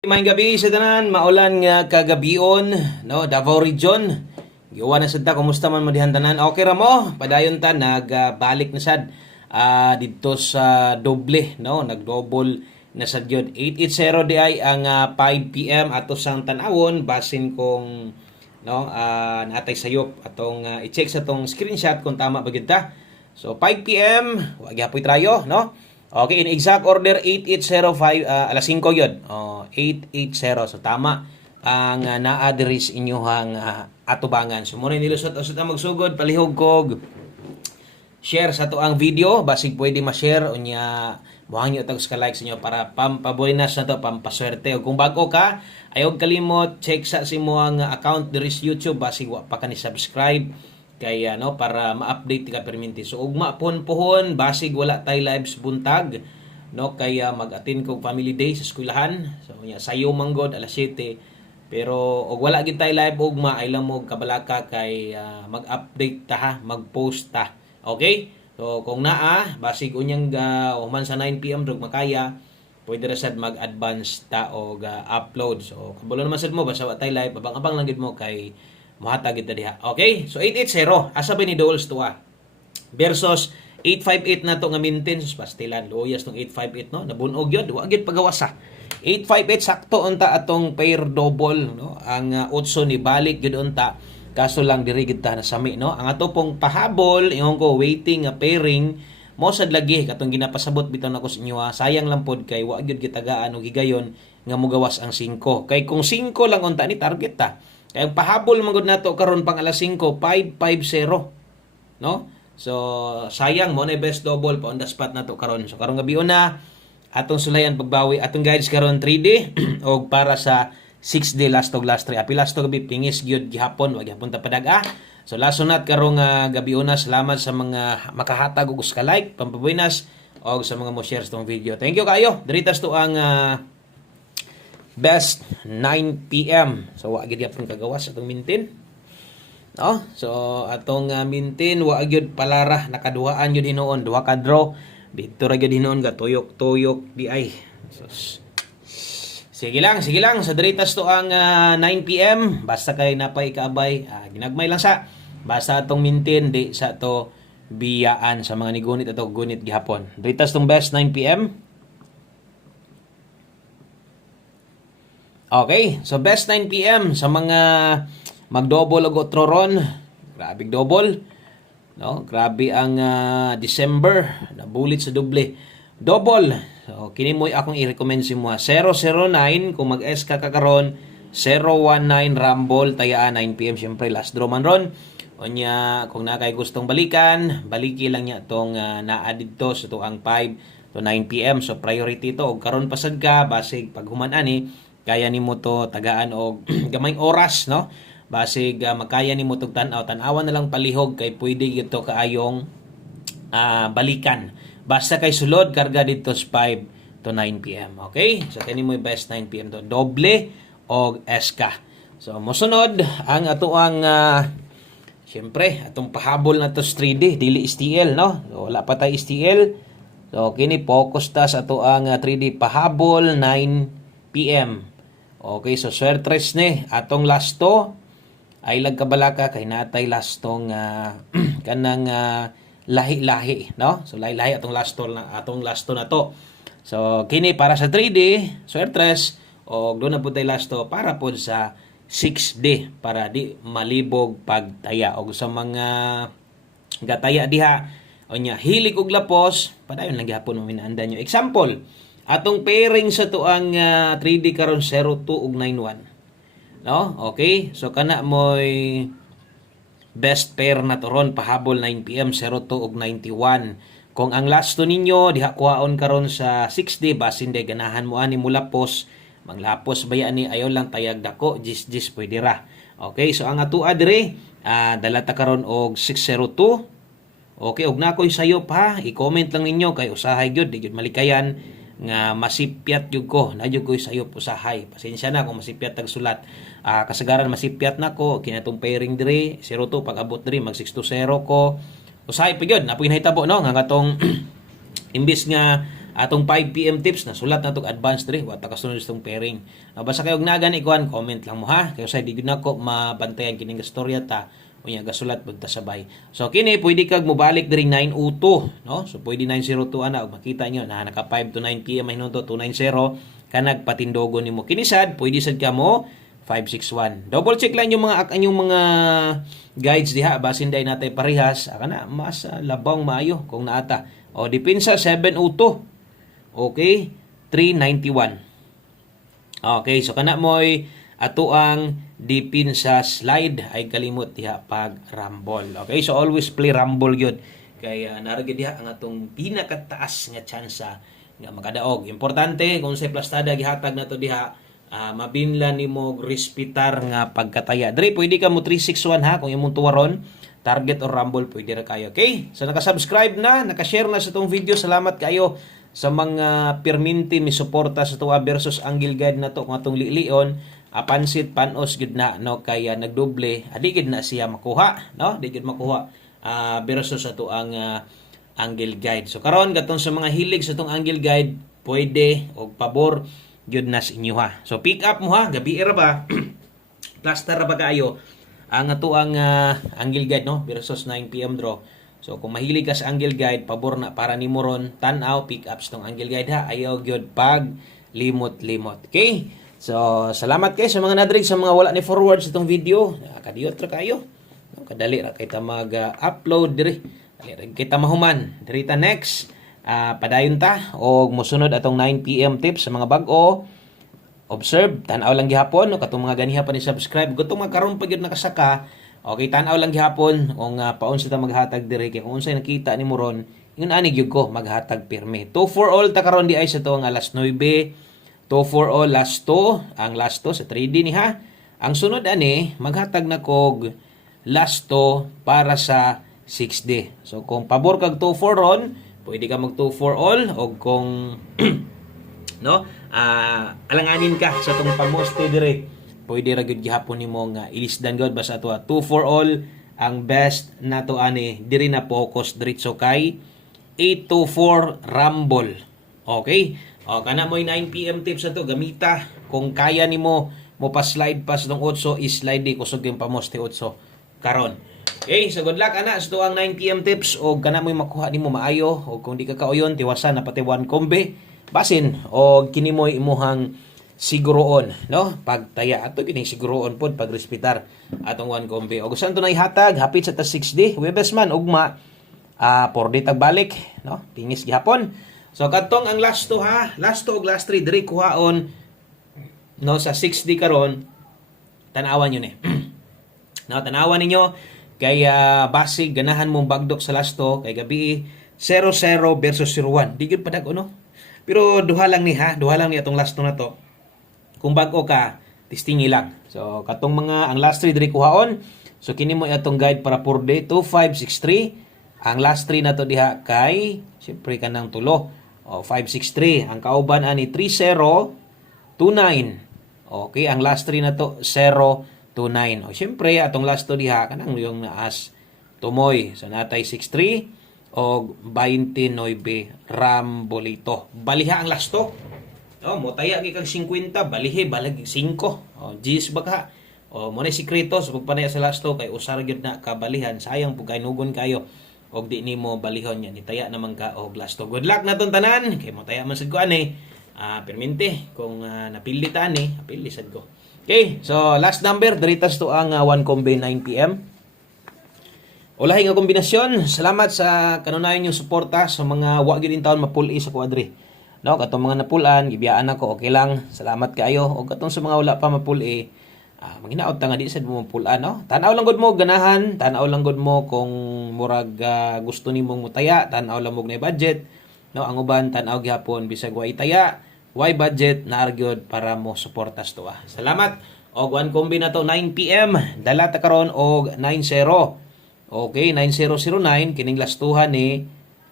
Maayong gabi sa tanan, maulan nga kagabion, no, Davao Region. Giwa na sad ta, kumusta man mo dihan tanan? Okay ra mo? Padayon ta nagbalik na sad didto sa doble, no, nagdouble na sad gyud. 880 di ay ang 5 PM ato sang tan-awon basin kung no, naatay sayop atong i-check sa tong screenshot kung tama ba gyud ta. So 5 PM, wa gyapon trayo, no? Okay, in exact order 8805 alas 5 yun. 880. So tama ang naa diri sa inyohang atubangan. So muna nilusot usot ang magsugod palihog kog share sa to ang video basig pwede ma-share unya buhang nyo tag like sa inyo para pampabuenas na to, pampaswerte. O kung bago ka, ayog kalimot check sa simo ang account diri sa YouTube basig wa pa ka ni subscribe kaya no para ma-update ka perminti. So ugma pohon basig wala tay lives buntag no kaya mag-attend kog family day sa eskwelahan. So nya sayo manggod alas 7. Pero og wala gid tay live ugma ay lang mo kabalaka kay mag-update ta ha, mag-post ta. Okay? So kung naa basig unyang human sa 9 PM drug makaya pwede ra sad mag-advance ta og upload. So kabulo naman sad mo basta wa tay live abang-abang lang gid mo kay mahatag kita diha. Okay? So 880 asa ba ni Doles to versus 858 na to nga maintain sus pastilan loyas tong 858 no nabunog yun wa gyud pagawasa. 858 sakto unta atong pair double no ang 8 ni balik gyud unta kaso lang diri gid ta nasami no ang ato pong pahabol ingon ko waiting nga pairing mo sad lagi katong ginapasabot bitaw nako sa inyo sayang lang pod kay wa gyud gitagaan og higayon nga mogawas ang 5 kay kung 5 lang unta ni target ta. Kaya ang pahabol magod nato karon pang alas 5 550 no. So sayang mo na best double pa on the spot nato karon. So karong gabi na atong sulayan pagbawi atong guides karon 3D og para sa 6D last 3 api last gabi pingis gyud gihapon wa gyapon ta padag. So lasonat karong gabi na salamat sa mga makahatag og uska like pampabuenas og sa mga mo share tong video. Thank you kayo. Diritas to ang best 9 PM. So wa gyud yapon kagawas atong mintin. No? So atong mintin wa gyud palara nakaduhaan gyud hinuon duha ka draw. Dito ra gyud hinuon ga tuyok-tuyok di ay. So, sige lang sa diritas to ang 9 PM basta kay napay kaabay ginagmay lang sa basta atong mintin di sa to biyaan sa mga nigunit ato gunit gihapon. Diritas tong best 9 PM. Okay, so best 9 PM sa mga mag-double og troron. Grabe double. No, grabe ang December nabulit sa doble. Double. So kini mo akong i-recommend si mo 009 kung mag-SK ka karon 019 Rumble tayaan 9 PM syempre last draw man ron. Unya kung na kay gustong balikan, baliki lang niya tong naa didto sa tuang 5 to 9 PM. So priority to og karon pasad ka basig pag human ani kaya nimo to tagaan og gamay oras no basig makaya nimo tog tan-awan na lang palihog kay pwede gito kaayong balikan basta kay sulod karga dito sa 5 to 9 PM. Okay, so kani mo best 9 PM to doble og SK. So mosunod ang atoang syempre atong pahabol na to 3D dili STL no so, wala pa tay STL. So kini focus ta sa atoang 3D pahabol 9 PM. Okay, so swertres ni atong lasto ay lagkabalaka kay natay lastong kanang lahi-lahi no. So lahi-lahi atong lasto na to. So kini para sa 3D swertres og do na pud tay lasto para pud sa 6D para di malibog pagtaya og sa mga gataya diha onya hilig og lapos padayon lang gihapon mo minaandan nyo. Example atong pairing sa tuang 3D karon 02 ug 91. No? Okay? So kana moy best pair na toron pahabol 9 PM 02 ug 91. Kung ang last to ninyo diha kuhaon karon sa 6D basin day ganahan mo ani mulapos, manglapos baya ni ayo lang tayag dako gis pwede ra. Okay? So ang atua dire dala ta karon og 602. Okay, og nakoy sayop ha, i-comment lang ninyo kay usahay gyud di gyud malikayan nga masipyat jud ko na jud ko sayop usahay. Pasensya na kung masipyat tag sulat. Kasagaran masipyat nako kinatong pairing dire 02 pag abot dire mag 620 ko. Usahay pa gyud napoy nahitabo no nga katong imbis nga atong 5 PM tips na sulat na to advance diri wa ta kasunod itong pairing. Basta kayo nagan ikuan comment lang mo ha. Kaya sa di gid nako mabantayan kining istorya ta unya gasulat pud ta sabay. So kini pwede kag mobalik diri 9:02 no. So pwede 9:02 ana ug makita nyo na naka 5 to 9 PM hinunto 290 kanag patindogon nimo. Kini sad pwede sad ka mo 561. Double check lang yung mga guides diha basin day natay parehas kana mas labang maayo kung naata. O depensa 702. Okay, 391. Okay, so kana moy ato ang dipin sa slide ay kalimot diha pag rumble. Okay, so always play rumble gyud. Kaya naragid diha ang atong pinakataas nga tsansa nga makadaog. Importante kung sa plastada gihatag nato diha mabinlan nimo respitar nga pagkataya. Dre pwede ka mo 361 ha kung imong tuwaron target or rumble pwede ra kayo. Okay? So naka-subscribe na, naka-share na sa tong video. Salamat kayo sa mga perminti mi suporta sa tuwa versus angle guide na to kung atong lilion pansit panos gid na no kaya nagdoble adi gid na siya makuha no di gid makuha versus sa to ang angle guide. So karon katong sa mga hilig sa tong angle guide pwede og pabor gyud na sa inyo ha. So pick up mo ha gabi ra ba plaster ra ba kayo ang ato ang angle guide no versus 9 PM draw. So kung mahilig ka sa angle guide, pabor na para nimo ron tan-aw pick ups tong angle guide ha. Ayaw gyud pag limot-limot. Okay? So salamat kay sa mga nadrig sa mga wala ni forward sa tong video. Kadiyot ra kayo. Kadali ra kay ta mag-upload diri. Dali ra kita mahuman. Diri ta next padayon ta og mosunod atong 9 PM tips sa mga bag-o. Observe, tan-aw lang gihapon no katong mga ganiha pa ni subscribe. Gutong magkaron pa gyud nakasaka. Okay, tan-aw lang gihapon kung paon ta maghatag diri kay kung unsay nakita nimo ron, ingon ani gyud ko maghatag pirmi. 2 for all ta karon di ay sa to nga last 9, 2 for all last 2, ang last 2 sa 3D ni ha. Ang sunod ani maghatag na kog last 2 para sa 6D. So kung pabor kag 2 for ron, pwede ka mag 2 for all o kung no, alanganin ka sa tong pamoste diri. Pwede ra gyud gihapon nimo nga ilisdan gyud basta ato 2 for all ang best nato ani diri na focus diretso kay 824 rumble. Okay? O kana moy 9 PM tips ato gamita kung kaya nimo mo pa slide pas tong 8 i-slide di kusog yung pamoste 8 karon. Okay, so good luck ana sa ang 9 PM tips o kana moy makuha nimo maayo o kung di ka kauyon tiwasan na pati one kombe basin o kini moy imuhang siguroon no pagtaya ato kining siguroon pod pagrespetar atong one kombe o gusto to na ihatag hapit sa ta 6D Webes man ugma 4D tagbalik no pingis gihapon. So kadtong ang last 2 ha last 2 ug last 3 diri kuhaon no sa 6D karon tan-awan yun no tan-awan ninyo kay basig ganahan mong bagdok sa last 2 kay gabi 0-0 versus 0-1 di gyud padag no pero duha lang ni atong last 2 na to. Kung bago ka, testingi lang. So, katong mga, ang last 3 diri kuhaon. So, kini mo itong guide para 4D, 2563. Ang last 3 na to diha kay, siyempre ka ng tulo. O, 563. Ang kauban ani 3029. Okay, ang last 3 na to, 029. O, siyempre, atong last 2 diha, kanang yung naas tumoy. So, natay 63 o 29 rambolito. Baliha ang last 2. Oh, mo taya kay kag 50, balihe balag 5. Oh, G's baka. Oh, mo na sikreto sa pagpanaya sa lasto kay usar gyud na kabalihan. Sayang pug kay nugon kayo og di nimo balihon yan. Itaya naman ka og lasto. Good luck naton tanan. Kay mo taya man sad ko ani. Permente kung napili ta ani, apili sad ko. Okay, so last number diritas to ang 1 kombe 9 PM. Ulahi nga kombinasyon. Salamat sa kanunayon yung suporta sa mga wa gyud in taon mapuli sa kuadri. No, katong mga napulan, gibiyaan ako, okay lang. Salamat kayo. O katong sa mga wala pa mapuli, maginaot ta nga di sad mo mapulan, no? Tanaw lang gud mo ganahan, tanaw lang gud mo kung murag gusto nimong mutaya, tanaw lang mo na budget. No, ang uban tanaw gyapon bisag way taya, way budget na argyod para mo suportas to. Salamat. Og 1 kombi na to 9 PM, dala ta karon og 90. Okay, 9009 kining lastuhan ni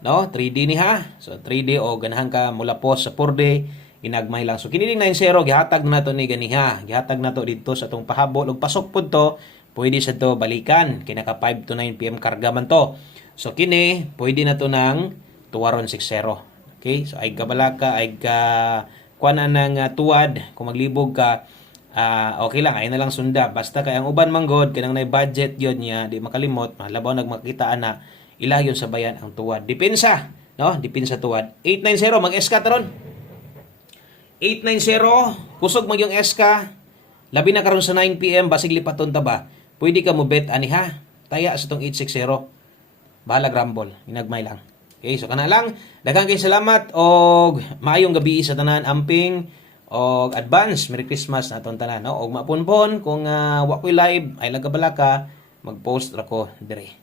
no 3D ni ha. So 3D o ganahan ka mula po sa 4D inagmay lang. So kini ding 90 gihatag na to ni ganiha. Gihatag na to dito sa tong pahabol ug pasok pud to. Pwede sa to balikan kay naka 5 to 9 PM karga man to. So kini pwede na to nang tuwaron 60. Okay? So ay kabalaka, ay ka kuan ng tuwad, kung maglibog ka, okay lang, ay na lang sunda. Basta kay ang uban manggod kanang nay budget yon niya, di makalimot, malabaw nagmakita ana, ila yon sa bayan ang tuwad. Depensa, no? Depensa tuwad. 890 mag-SK taron. 890 kusog mag yung SK. Labi na karon sa 9 PM basig lipaton ta ba. Pwede ka mo bet ani ha. Taya sa tong 860. Bahala grumble, inagmay lang. Okay, so kana lang. Daghang kay salamat og maayong gabi sa tanan amping og advance Merry Christmas na atong tanan, no? Og mapunpon kung wa ko'y live ay lagabalaka mag-post ra ko dire.